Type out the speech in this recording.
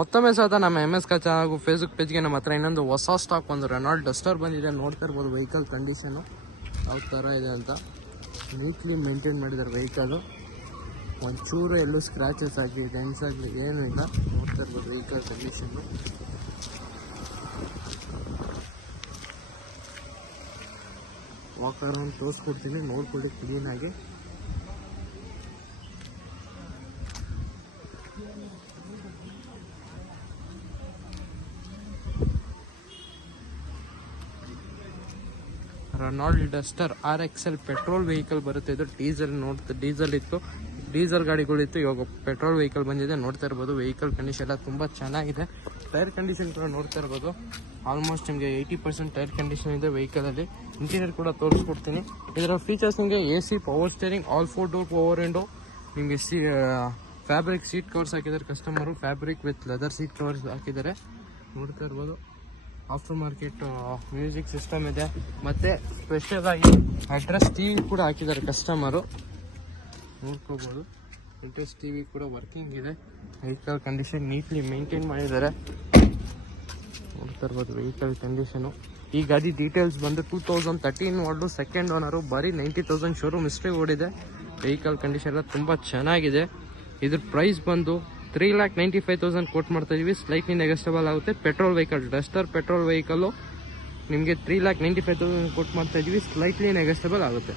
ಮತ್ತೊಮ್ಮೆ ಸಹ ನಮ್ಮ MS ಕಚಾ ಹಾಗೂ ಫೇಸ್ಬುಕ್ ಪೇಜ್ಗೆ ನಮ್ಮ ಹತ್ರ ಇನ್ನೊಂದು ಹೊಸ ಸ್ಟಾಕ್ ಒಂದು ರೆನಾಲ್ಡ್ ಡಸ್ಟರ್ ಬಂದಿದೆ. ನೋಡ್ತಾ ಇರ್ಬೋದು ವೆಹಿಕಲ್ ಕಂಡೀಷನು ಯಾವ ಥರ ಇದೆ ಅಂತ. ನೀಟ್ಲಿ ಮೇಂಟೈನ್ ಮಾಡಿದ್ದಾರೆ ವೆಹಿಕಲು. ಒಂಚೂರು ಎಲ್ಲೂ ಸ್ಕ್ರ್ಯಾಚಸ್ ಆಗಲಿ ಡೆನ್ಸ್ ಆಗಲಿ ಏನೂ ಇಲ್ಲ. ನೋಡ್ತಾ ಇರ್ಬೋದು ವೆಹಿಕಲ್ ಕಂಡೀಷನ್ನು. ವಾಕರ್ ತೋರಿಸ್ಕೊಡ್ತೀನಿ, ನೋಡ್ಕೊಳ್ಳಿ ಕ್ಲೀನಾಗಿ. Renault Duster RXL petrol vehicle ಬರುತ್ತೆ. ಇದು ಡೀಸೆಲ್ ಇತ್ತು, ಡೀಸೆಲ್ ಗಾಡಿಗಳಿತ್ತು. ಇವಾಗ ಪೆಟ್ರೋಲ್ ವೆಹಿಕಲ್ ಬಂದಿದೆ. ನೋಡ್ತಾ ಇರ್ಬೋದು ವೆಹಿಕಲ್ ಕಂಡೀಷನ್ ಎಲ್ಲ ತುಂಬ ಚೆನ್ನಾಗಿದೆ. ಟೈರ್ ಕಂಡೀಷನ್ ಕೂಡ ನೋಡ್ತಾ ಇರ್ಬೋದು. ಆಲ್ಮೋಸ್ಟ್ ನಿಮಗೆ 80% ಟೈರ್ ಕಂಡೀಷನ್ ಇದೆ ವೆಹಿಕಲಲ್ಲಿ. ಇಂಟೀರಿಯರ್ ಕೂಡ ತೋರಿಸ್ಕೊಡ್ತೀನಿ. ಇದರ ಫೀಚರ್ಸ್ ನಿಮಗೆ AC, power steering, all 4 door power window, ನಿಮಗೆ ಫ್ಯಾಬ್ರಿಕ್ ಸೀಟ್ ಕವರ್ಸ್ ಹಾಕಿದ್ದಾರೆ customer. Fabric with leather seat covers ಹಾಕಿದ್ದಾರೆ. ನೋಡ್ತಾ ಇರ್ಬೋದು ಆಫ್ಟರ್ ಮಾರ್ಕೆಟ್ ಮ್ಯೂಸಿಕ್ ಸಿಸ್ಟಮ್ ಇದೆ. ಮತ್ತು ಸ್ಪೆಷಲ್ ಆಗಿ ಅಡ್ರೆಸ್ TV ಕೂಡ ಹಾಕಿದ್ದಾರೆ ಕಸ್ಟಮರು. ನೋಡ್ಕೋಬೋದು ಅಡ್ರೆಸ್ TV ಕೂಡ ವರ್ಕಿಂಗ್ ಇದೆ. ವೆಹಿಕಲ್ ಕಂಡೀಷನ್ ನೀಟ್ಲಿ ಮೇಂಟೈನ್ ಮಾಡಿದ್ದಾರೆ. ನೋಡ್ತಾ ಇರ್ಬೋದು ವೆಹಿಕಲ್ ಕಂಡೀಷನು. ಈ ಗಾಡಿ ಡೀಟೇಲ್ಸ್ ಬಂದು 2013 ಮಾಡಲು, ಸೆಕೆಂಡ್ ಓನರು, ಬರೀ 90,000 ಶೋರೂಮ್ ಹಿಸ್ಟ್ರಿ ಓಡಿದೆ. ವೆಹಿಕಲ್ ಕಂಡೀಷನ್ ಎಲ್ಲ ತುಂಬ ಚೆನ್ನಾಗಿದೆ. ಇದ್ರ ಪ್ರೈಸ್ ಬಂದು 3,95,000 ಕೋಟ್ ಮಾಡ್ತಾ ಇದೀವಿ. ಸ್ಲೈಟ್ಲಿ ನೆಗೋಷಿಯಬಲ್ ಆಗುತ್ತೆ. Petrol vehicle Duster petrol vehicle ನಿಮಗೆ 3,95,000 ಕೋಟ್ ಮಾಡ್ತಾ ಇದೀವಿ. ಸ್ಲೈಟ್ಲಿ ನೆಗೋಷಿಯಬಲ್ ಆಗುತ್ತೆ.